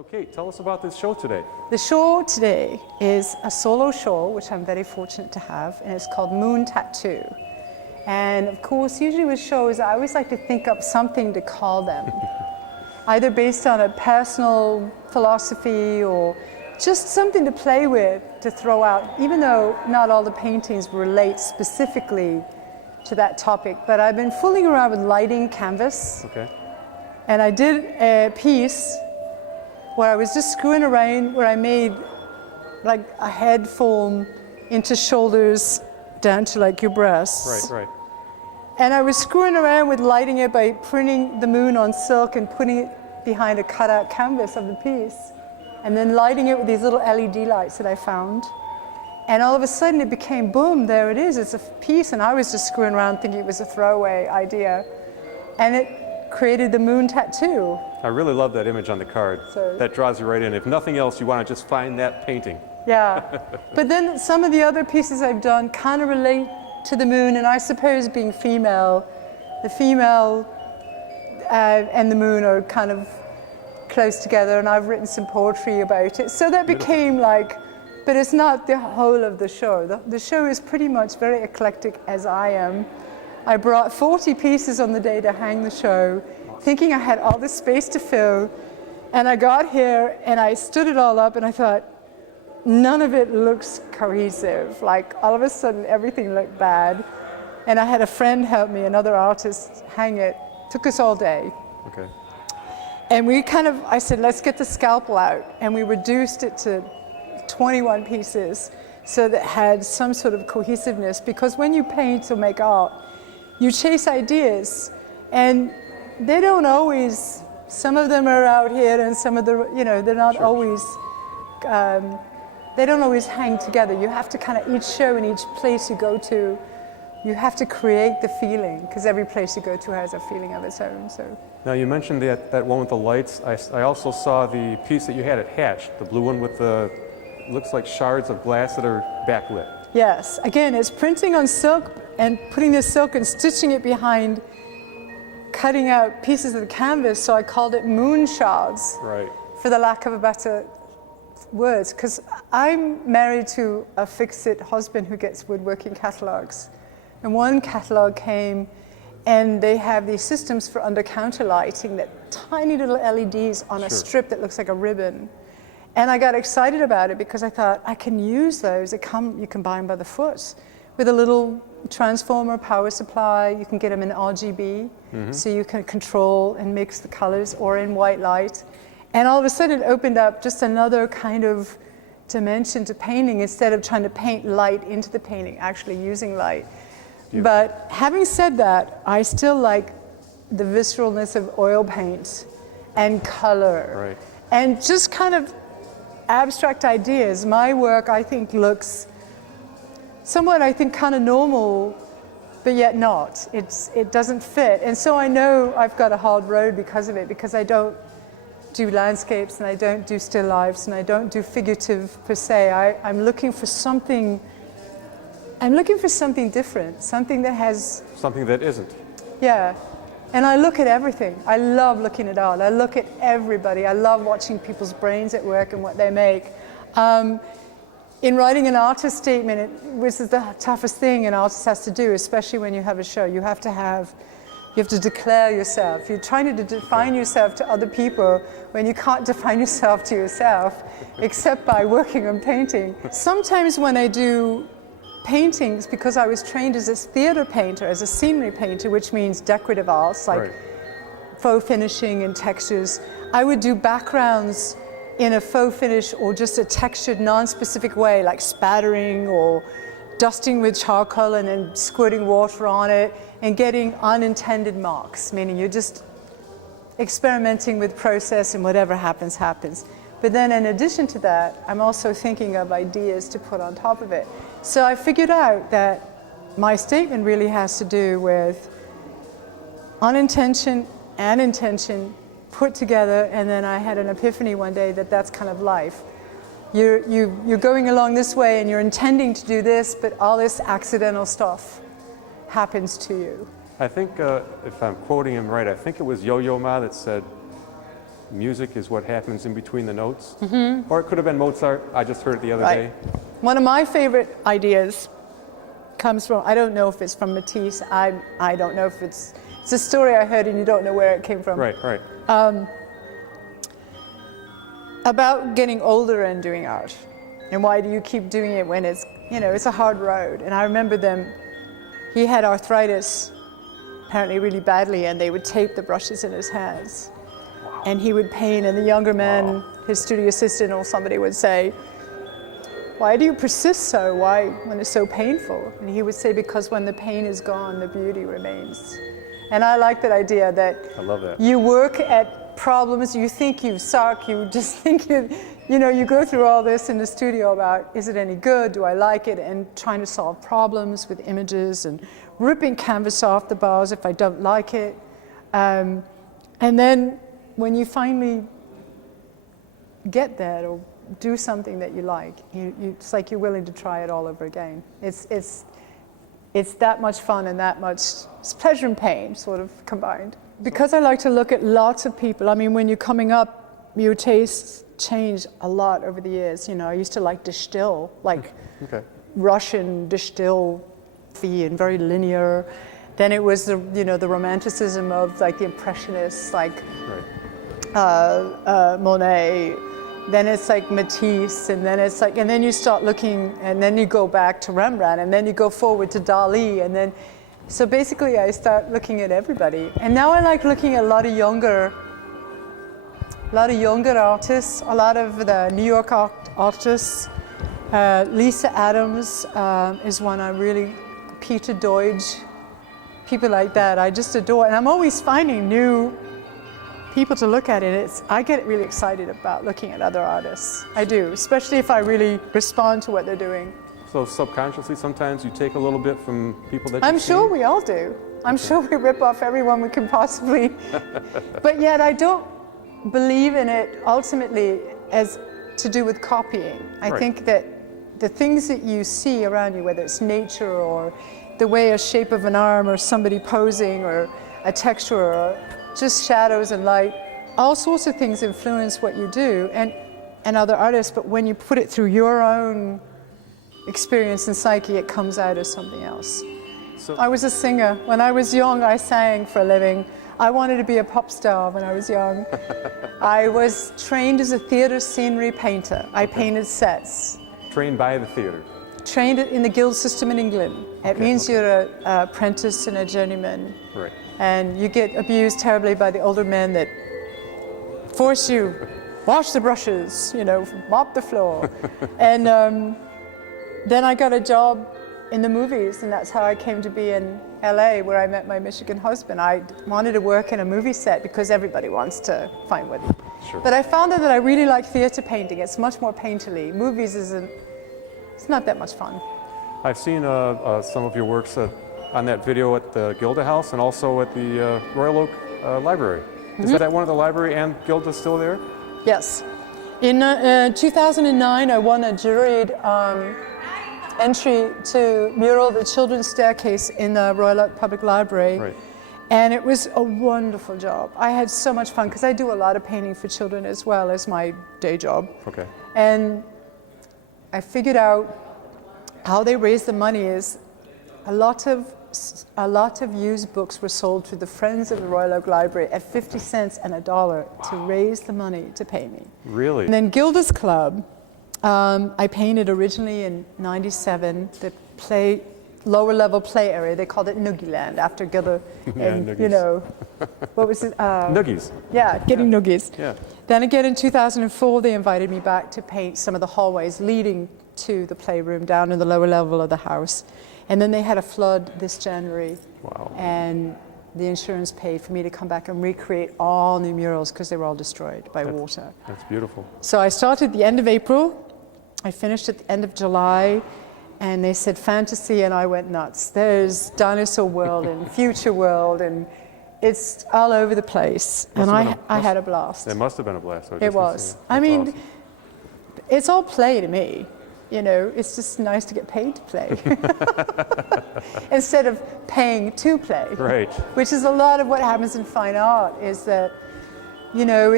So Kate, tell us about this show today. The show today is a solo show, which I'm very fortunate to have, and it's called Moon Tattoo. And of course, usually with shows, I always like to think up something to call them, either based on a personal philosophy or just something to play with, to throw out, even though not all the paintings relate specifically to that topic. But I've been fooling around with lighting canvas. Okay. And I did a piece where I was just screwing around, where I made like a head form into shoulders down to like your breasts. Right. And I was screwing around with lighting it by printing the moon on silk and putting it behind a cutout canvas of the piece. And then lighting it with these little LED lights that I found. And all of a sudden it became, boom, there it is, it's a piece. And I was just screwing around thinking it was a throwaway idea. And it created the moon tattoo. I really love that image on the card. So, that draws you right in. If nothing else, you want to just find that painting. Yeah. But then some of the other pieces I've done kind of relate to the moon, and I suppose being female, the female and the moon are kind of close together, and I've written some poetry about it. So that became like, but it's not the whole of the show. The show is pretty much very eclectic as I am. I brought 40 pieces on the day to hang the show, thinking I had all this space to fill. And I got here and I stood it all up and I thought, none of it looks cohesive. Like all of a sudden everything looked bad. And I had a friend help me, another artist, hang it. Took us all day. Okay. And I said, let's get the scalpel out. And we reduced it to 21 pieces so that it had some sort of cohesiveness. Because when you paint or make art, you chase ideas. And they don't always, some of them are out here and some of the, they're not Sure. always, they don't always hang together. You have to kind of, each show and each place you go to, you have to create the feeling, because every place you go to has a feeling of its own. So. Now you mentioned that one with the lights. I also saw the piece that you had at Hatch, the blue one with the, looks like shards of glass that are backlit. Yes, again, it's printing on silk and putting the silk and stitching it behind, cutting out pieces of the canvas, so I called it moon shards. Right. For the lack of a better words, because I'm married to a fix-it husband who gets woodworking catalogs. And one catalog came, and they have these systems for under-counter lighting, that tiny little LEDs on a strip that looks like a ribbon. And I got excited about it because I thought, I can use those. You can buy them by the foot with a little transformer power supply. You can get them in RGB, so you can control and mix the colors, or in white light. And all of a sudden it opened up just another kind of dimension to painting, instead of trying to paint light into the painting, actually using light. Yeah. But having said that, I still like the visceralness of oil paint and color. Right. And just kind of abstract ideas. My work, I think, looks somewhat, I think, kind of normal, but yet not. It doesn't fit. And so I know I've got a hard road because of it, because I don't do landscapes and I don't do still lifes and I don't do figurative per se. I'm looking for something different, something that has... Something that isn't. Yeah. And I look at everything. I love looking at art. I look at everybody. I love watching people's brains at work and what they make. In writing an artist statement, which is the toughest thing an artist has to do, especially when you have a show, you have to declare yourself. You're trying to define yourself to other people when you can't define yourself to yourself, except by working on painting. Sometimes when I do paintings, because I was trained as a theater painter, as a scenery painter, which means decorative arts, like faux finishing and textures, I would do backgrounds in a faux finish or just a textured, non-specific way, like spattering or dusting with charcoal and then squirting water on it and getting unintended marks, meaning you're just experimenting with process and whatever happens, happens. But then in addition to that, I'm also thinking of ideas to put on top of it. So I figured out that my statement really has to do with unintention and intention put together, and then I had an epiphany one day that that's kind of life. You're going along this way and you're intending to do this, but all this accidental stuff happens to you. I think, if I'm quoting him right, I think it was Yo-Yo Ma that said, music is what happens in between the notes. Or it could have been Mozart. I just heard it the other day. One of my favorite ideas comes from, I don't know if it's from Matisse. I don't know if it's a story I heard and you don't know where it came from. Right, right. About getting older and doing art. And why do you keep doing it when it's, it's a hard road. And I remember he had arthritis, apparently really badly, and they would tape the brushes in his hands. Wow. And he would paint, and the younger man, his studio assistant or somebody would say, why do you persist so? Why, when it's so painful? And he would say, because when the pain is gone, the beauty remains. And I like that idea that I love that. You work at problems, you think you suck, you just think you go through all this in the studio about, is it any good, do I like it, and trying to solve problems with images and ripping canvas off the bars if I don't like it. And then when you finally get that or do something that you like, it's like you're willing to try it all over again. It's that much fun and that much, it's pleasure and pain sort of combined. Because I like to look at lots of people, I mean, when you're coming up, your tastes change a lot over the years. I used to like distill, like Russian distill and very linear. Then it was the romanticism of like the Impressionists, like Monet. Then it's like Matisse, and then you start looking, and then you go back to Rembrandt, and then you go forward to Dali, and then, so basically I start looking at everybody. And now I like looking at a lot of younger artists, a lot of the New York artists. Lisa Adams is one I really, Peter Deutsch, people like that I just adore. And I'm always finding new people to look at it. I get really excited about looking at other artists. I do, especially if I really respond to what they're doing. So subconsciously, sometimes you take a little bit from people that I'm sure we all do. I'm sure we rip off everyone we can possibly. But yet I don't believe in it ultimately as to do with copying. I think that the things that you see around you, whether it's nature or the way a shape of an arm or somebody posing or a texture or just shadows and light, all sorts of things influence what you do and other artists, but when you put it through your own experience and psyche, it comes out as something else. So, I was a singer. When I was young, I sang for a living. I wanted to be a pop star when I was young. I was trained as a theater scenery painter. I painted sets. Trained by the theater? Trained in the guild system in England. It means you're an apprentice and a journeyman. Right. And you get abused terribly by the older men that force you, wash the brushes, mop the floor. And then I got a job in the movies, and that's how I came to be in LA, where I met my Michigan husband. I wanted to work in a movie set because everybody wants to find what. Sure. But I found out that I really like theater painting. It's much more painterly. Movies it's not that much fun. I've seen some of your works on that video at the Gilda House and also at the Royal Oak Library. Is that one of the library and Gilda still there? Yes. In 2009, I won a juried entry to mural The Children's Staircase in the Royal Oak Public Library. Right. And it was a wonderful job. I had so much fun because I do a lot of painting for children as well as my day job. Okay. And I figured out how they raised the money is a lot of used books were sold to the Friends of the Royal Oak Library at 50 cents and $1 to raise the money to pay me. Really? And then Gilda's Club, I painted originally in '97 the lower level play area. They called it Noogie Land after Gilda. And Noogies. What was it? Noogies. Yeah, getting Noogies. Yeah. Then again in 2004, they invited me back to paint some of the hallways leading to the playroom down in the lower level of the house. And then they had a flood this January. Wow. And the insurance paid for me to come back and recreate all new murals because they were all destroyed by water. That's beautiful. So I started at the end of April. I finished at the end of July. And they said fantasy, and I went nuts. There's Dinosaur World and Future World, and it's all over the place. And I had a blast. It must have been a blast. It was. I mean, awesome. It's all play to me. It's just nice to get paid to play. Instead of paying to play. Right. Which is a lot of what happens in fine art, is that you know,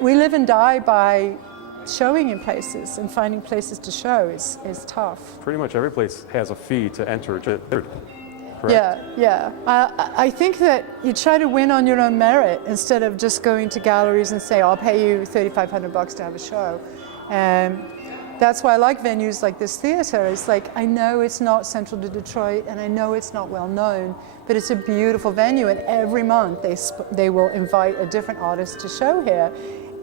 we live and die by showing in places, and finding places to show is tough. Pretty much every place has a fee to enter. Correct? Yeah. I think that you try to win on your own merit instead of just going to galleries and say, I'll pay you $3,500 to have a show. And that's why I like venues like this theater. It's like, I know it's not central to Detroit, and I know it's not well known, but it's a beautiful venue, and every month they will invite a different artist to show here.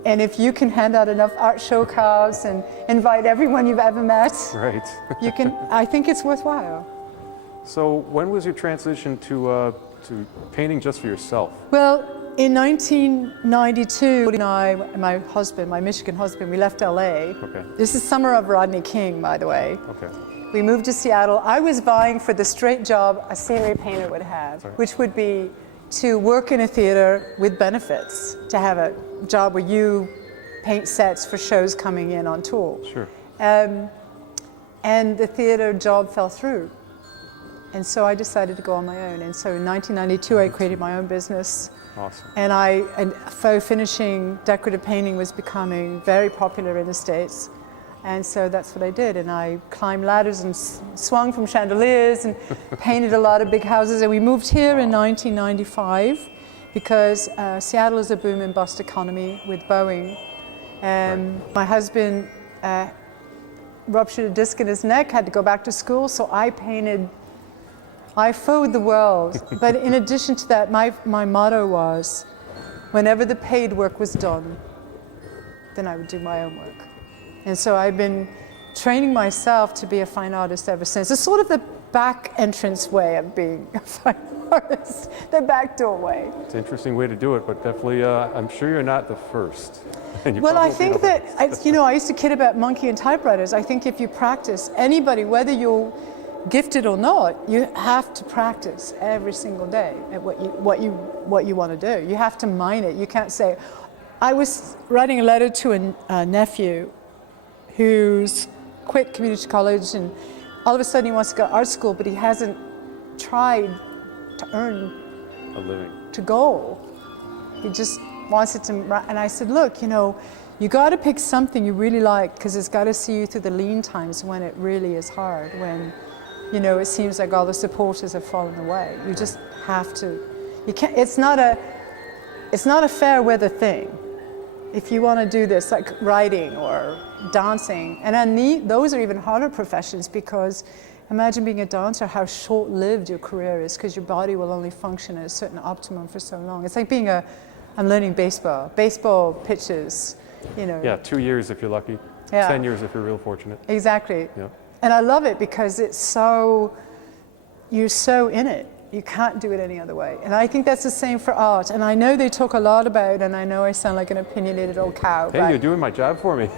And if you can hand out enough art show cards and invite everyone you've ever met, Right. you can. I think it's worthwhile. So when was your transition to painting just for yourself? Well, in 1992, my husband, my Michigan husband, we left LA. Okay. This is summer of Rodney King, by the way. Okay. We moved to Seattle. I was vying for the straight job a scenery painter would have, Right. which would be to work in a theater with benefits, to have a job where you paint sets for shows coming in on tour. Sure. And the theater job fell through. And so I decided to go on my own. And so in 1992, I created my own business. Awesome. And faux finishing decorative painting was becoming very popular in the States. And so that's what I did. And I climbed ladders and swung from chandeliers and painted a lot of big houses. And we moved here in 1995 because Seattle is a boom and bust economy with Boeing. My husband ruptured a disc in his neck, had to go back to school, so I fauxed the world. But in addition to that, my motto was, whenever the paid work was done, then I would do my own work. And so I've been training myself to be a fine artist ever since. It's sort of the back entrance way of being a fine artist, the back door way. It's an interesting way to do it, but definitely, I'm sure you're not the first. And you Well, I probably think don't. that, I used to kid about monkey and typewriters. I think if you practice, anybody, whether you're gifted or not, you have to practice every single day at what you want to do. You have to mine it. You can't say, I was writing a letter to a nephew who's quit community college, and all of a sudden he wants to go to art school, but he hasn't tried to earn a living. to go. He just wants it to, and I said, look, you got to pick something you really like, because it's got to see you through the lean times when it really is hard, when, it seems like all the supporters have fallen away. You just have to, you can't, it's not a fair weather thing. If you want to do this, like writing or dancing, and then those are even harder professions, because imagine being a dancer, how short-lived your career is, because your body will only function at a certain optimum for so long. It's like I'm learning baseball pitches, Yeah, 2 years if you're lucky. Yeah. 10 years if you're real fortunate. Exactly. Yeah. And I love it because you're so in it. You can't do it any other way. And I think that's the same for art. And I know they talk a lot about, and I know I sound like an opinionated old cow, Hey, you're doing my job for me.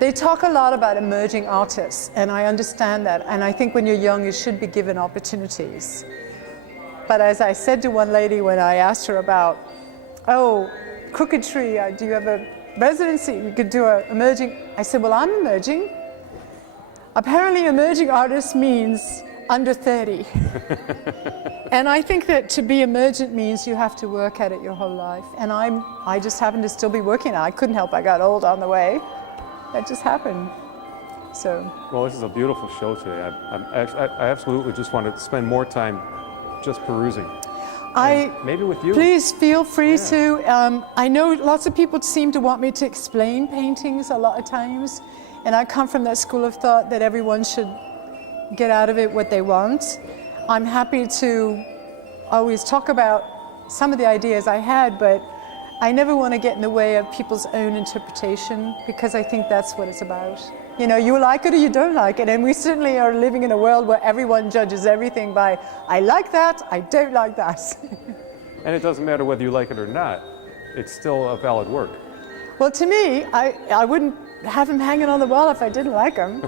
they talk a lot about emerging artists, and I understand that. And I think when you're young, you should be given opportunities. But as I said to one lady when I asked her about, Crooked Tree, do you have a residency? You could do an emerging. I said, well, I'm emerging. Apparently, emerging artist means under 30. And I think that to be emergent means you have to work at it your whole life. And I just happen to still be working at it. I couldn't help, I got old on the way. That just happened. So. Well, this is a beautiful show today. I absolutely just want to spend more time just perusing. Maybe with you. Please feel free to. I know lots of people seem to want me to explain paintings a lot of times. And I come from that school of thought that everyone should get out of it what they want. I'm happy to always talk about some of the ideas I had, but I never want to get in the way of people's own interpretation, because I think that's what it's about. You like it or you don't like it, and we certainly are living in a world where everyone judges everything by, I like that, I don't like that. And it doesn't matter whether you like it or not. It's still a valid work. Well, to me, I wouldn't have them hanging on the wall if I didn't like them.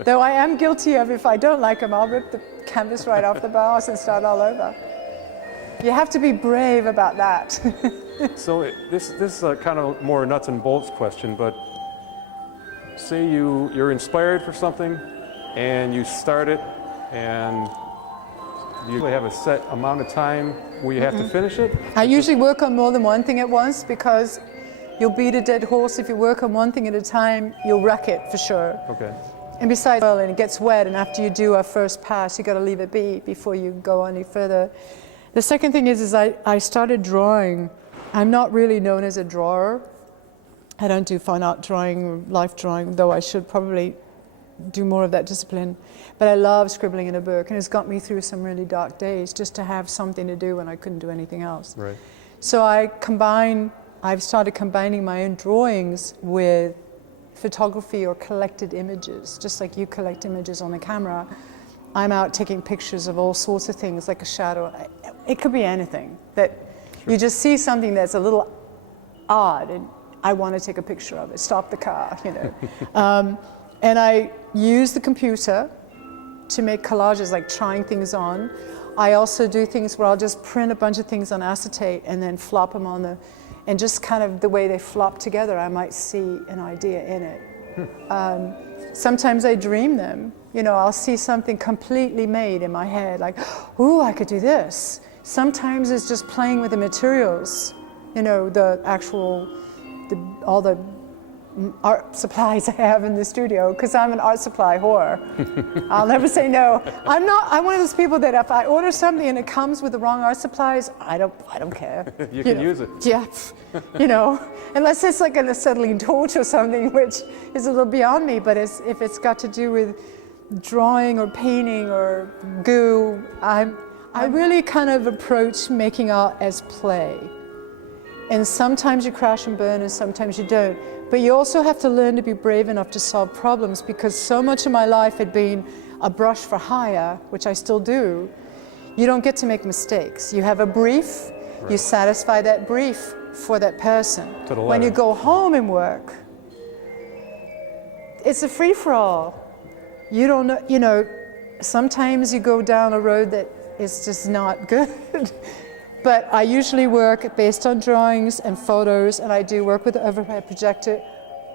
Though I am guilty of, if I don't like them, I'll rip the canvas right off the bars and start all over. You have to be brave about that. So this is a kind of more nuts and bolts question, but say you're inspired for something and you start it, and you usually have a set amount of time where you have to finish it. I usually work on more than one thing at once, because You'll beat a dead horse. If you work on one thing at a time, you'll wreck it for sure. Okay. And besides, and it gets wet, and after you do a first pass, you got to leave it be before you go any further. The second thing is I started drawing. I'm not really known as a drawer. I don't do fine art drawing, life drawing, though I should probably do more of that discipline. But I love scribbling in a book, and it's got me through some really dark days just to have something to do when I couldn't do anything else. Right. So I've started combining my own drawings with photography or collected images, just like you collect images on a camera. I'm out taking pictures of all sorts of things, like a shadow. It could be anything that you just see something that's a little odd, and I want to take a picture of it. Stop the car, you know. And I use the computer to make collages, like trying things on. I also do things where I'll just print a bunch of things on acetate and then flop them on the, and just kind of the way they flop together, I might see an idea in it. Sometimes I dream them. You know, I'll see something completely made in my head, like, ooh, I could do this. Sometimes it's just playing with the materials, you know, the actual, all the art supplies I have in the studio, because I'm an art supply whore. I'll never say no. I'm one of those people that if I order something and it comes with the wrong art supplies, I don't care. You can use it. Yeah, you know, unless it's like an acetylene torch or something, which is a little beyond me, but if it's got to do with drawing or painting or goo, I really kind of approach making art as play. And sometimes you crash and burn and sometimes you don't. But you also have to learn to be brave enough to solve problems, because so much of my life had been a brush for hire, which I still do. You don't get to make mistakes. You have a brief, right. You satisfy that brief for that person. To the when you letter. go home and work, it's a free-for-all. You don't know, you know, sometimes you go down a road that is just not good. But I usually work based on drawings and photos, and I do work with the overhead projector,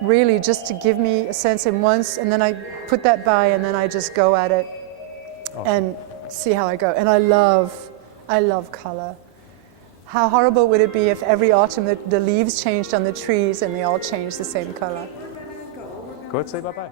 really just to give me a sense in once, and then I put that by, and then I just go at it and see how I go. And I love color. How horrible would it be if every autumn the leaves changed on the trees and they all changed the same color? Go ahead and say bye-bye.